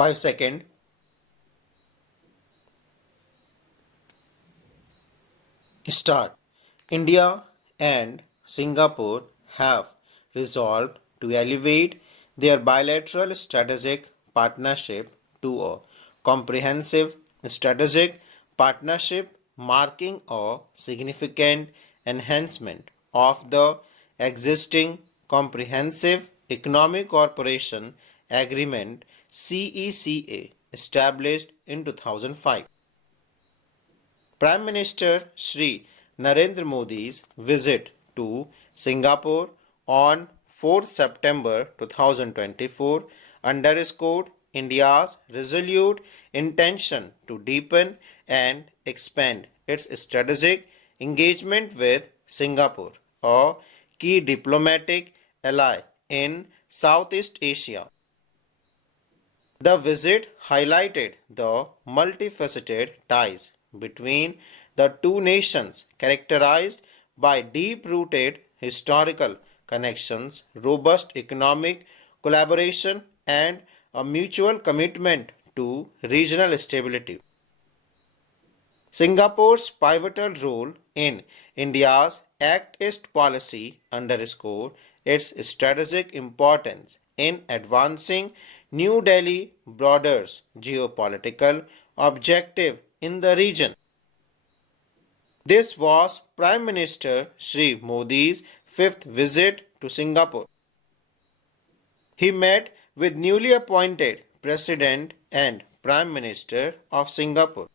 5 seconds. Start. India and Singapore have resolved to elevate their bilateral strategic partnership to a comprehensive strategic partnership, marking a significant enhancement of the existing Comprehensive Economic Cooperation Agreement (CECA) established in 2005. Prime Minister Shri Narendra Modi's visit to Singapore on 4 September 2024 underscored India's resolute intention to deepen and expand its strategic engagement with Singapore, a key diplomatic ally in Southeast Asia. The visit highlighted the multifaceted ties between the two nations, characterized by deep-rooted historical connections, robust economic collaboration, and a mutual commitment to regional stability. Singapore's pivotal role in India's Act East policy underscored its strategic importance in advancing New Delhi's broader geopolitical objective in the region. This was Prime Minister Shri Modi's fifth visit to Singapore. He met with newly appointed President and Prime Minister of Singapore.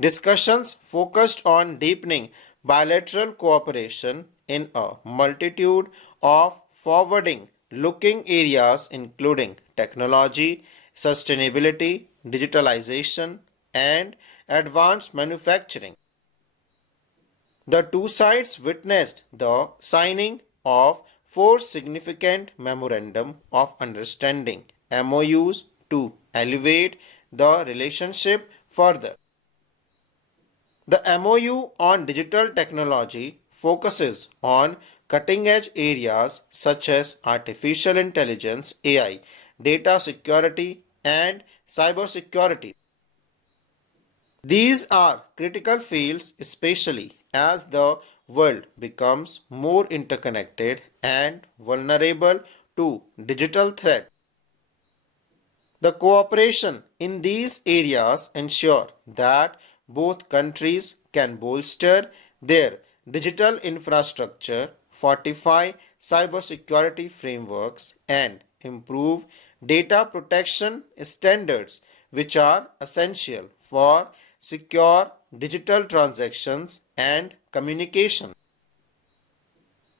Discussions focused on deepening bilateral cooperation in a multitude of forward-looking areas including technology, sustainability, digitalization, and advanced manufacturing. The two sides witnessed the signing of four significant Memorandum of Understanding (MOUs) to elevate the relationship further. The MOU on digital technology focuses on cutting-edge areas such as artificial intelligence (AI), data security, and cybersecurity. These are critical fields, especially as the world becomes more interconnected and vulnerable to digital threats. The cooperation in these areas ensure that both countries can bolster their digital infrastructure, fortify cybersecurity frameworks, and improve data protection standards, which are essential for secure digital transactions and communication.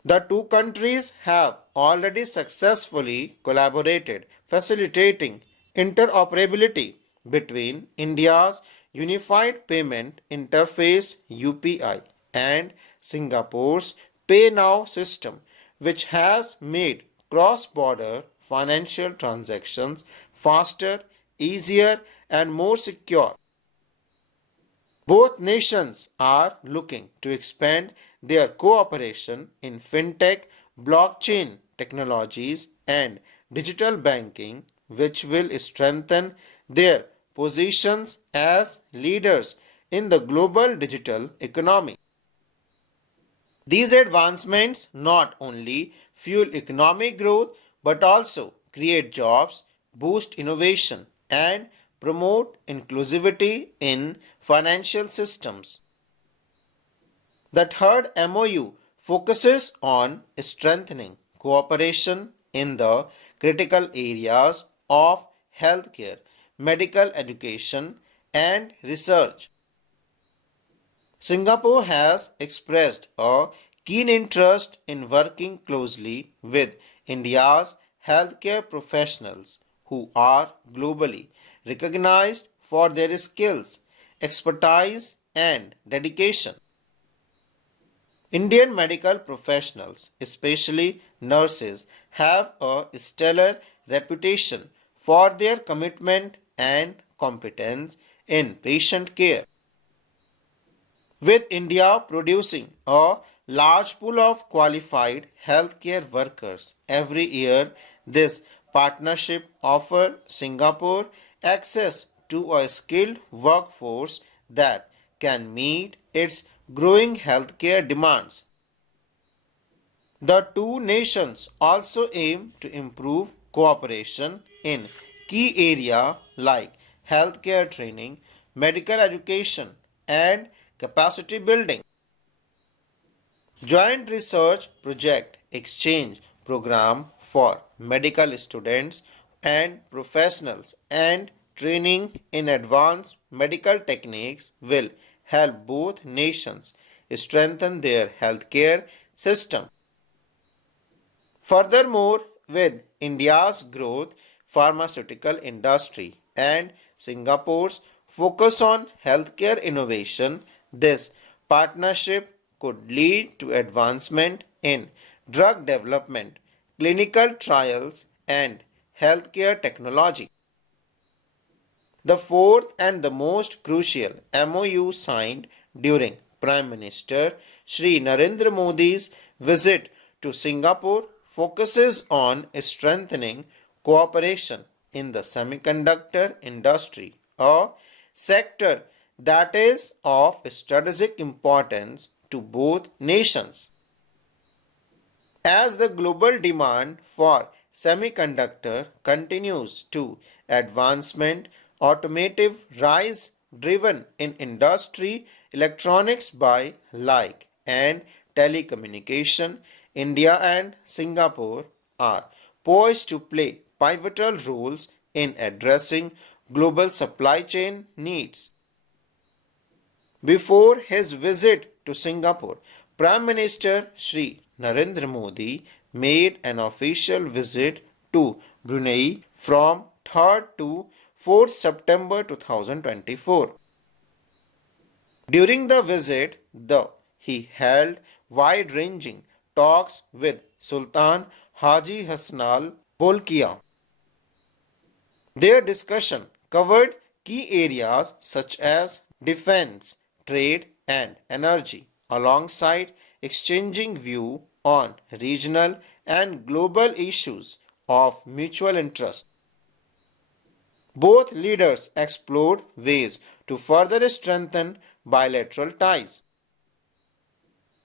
The two countries have already successfully collaborated, facilitating interoperability between India's Unified Payment Interface (UPI) and Singapore's PayNow system, which has made cross-border financial transactions faster, easier, and more secure. Both nations are looking to expand their cooperation in fintech, blockchain technologies, and digital banking, which will strengthen their positions as leaders in the global digital economy. These advancements not only fuel economic growth but also create jobs, boost innovation, and promote inclusivity in financial systems. The third MOU focuses on strengthening cooperation in the critical areas of healthcare, medical education, and research. Singapore has expressed a keen interest in working closely with India's healthcare professionals, who are globally recognized for their skills, expertise, and dedication. Indian medical professionals, especially nurses, have a stellar reputation for their commitment and competence in patient care. With India producing a large pool of qualified healthcare workers every year, this partnership offer Singapore access to a skilled workforce that can meet its growing healthcare demands. The two nations also aim to improve cooperation in key areas like healthcare training, medical education, and capacity building. Joint Research Project Exchange Program for medical students and professionals and training in advanced medical techniques will help both nations strengthen their healthcare system. Furthermore, with India's growth pharmaceutical industry and Singapore's focus on healthcare innovation, this partnership could lead to advancement in drug development, clinical trials, and healthcare technology. The fourth and the most crucial MOU signed during Prime Minister Shri Narendra Modi's visit to Singapore focuses on strengthening cooperation in the semiconductor industry, a sector that is of strategic importance to both nations. As the global demand for semiconductor continues to advancement, automotive rise driven in industry, electronics by like and telecommunication, India and Singapore are poised to play pivotal roles in addressing global supply chain needs. Before his visit to Singapore, Prime Minister Shri Narendra Modi made an official visit to Brunei from 3rd to 4th September 2024. During the visit, he held wide-ranging talks with Sultan Haji Hassanal Bolkiah. Their discussion covered key areas such as defense, trade, and energy, alongside exchanging views on regional and global issues of mutual interest. Both leaders explored ways to further strengthen bilateral ties.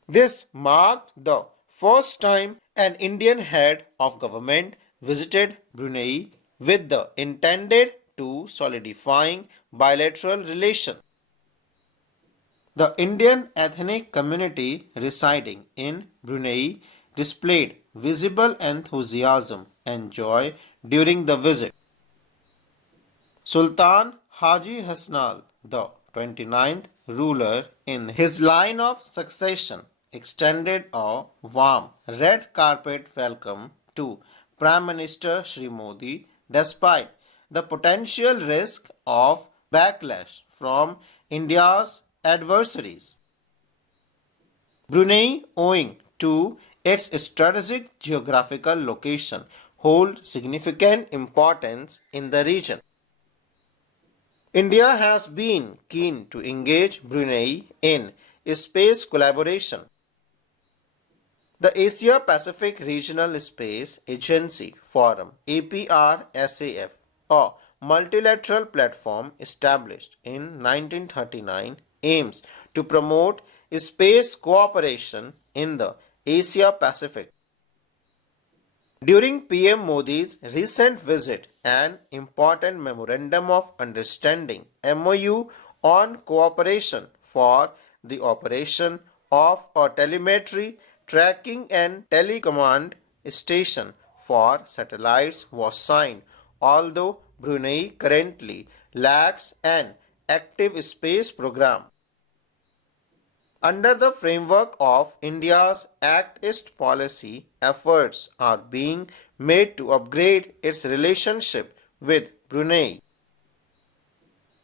This marked the first time an Indian head of government visited Brunei with the intended to solidifying bilateral relations. The Indian ethnic community residing in Brunei displayed visible enthusiasm and joy during the visit. Sultan Haji Hassanal, the 29th ruler in his line of succession, extended a warm red carpet welcome to Prime Minister Shri Modi despite the potential risk of backlash from India's adversaries. Brunei, owing to its strategic geographical location, holds significant importance in the region. India has been keen to engage Brunei in space collaboration. The Asia Pacific Regional Space Agency Forum APRSAF, a multilateral platform established in 1939, aims to promote space cooperation in the Asia Pacific. During PM Modi's recent visit, an important memorandum of understanding MOU on cooperation for the operation of a telemetry tracking and telecommand station for satellites was signed, although Brunei currently lacks an active space program. Under the framework of India's Act East policy, efforts are being made to upgrade its relationship with Brunei.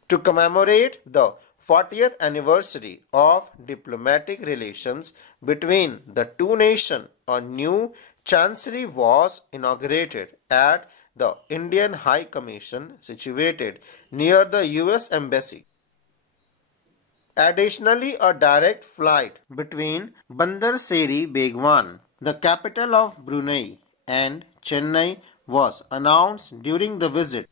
To commemorate the 40th anniversary of diplomatic relations between the two nations, a new chancery was inaugurated at the Indian High Commission situated near the US Embassy. Additionally, a direct flight between Bandar Seri Begwan, the capital of Brunei, and Chennai was announced during the visit.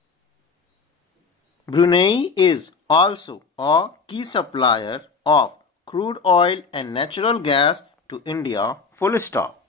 Brunei is also a key supplier of crude oil and natural gas to India. Full stop.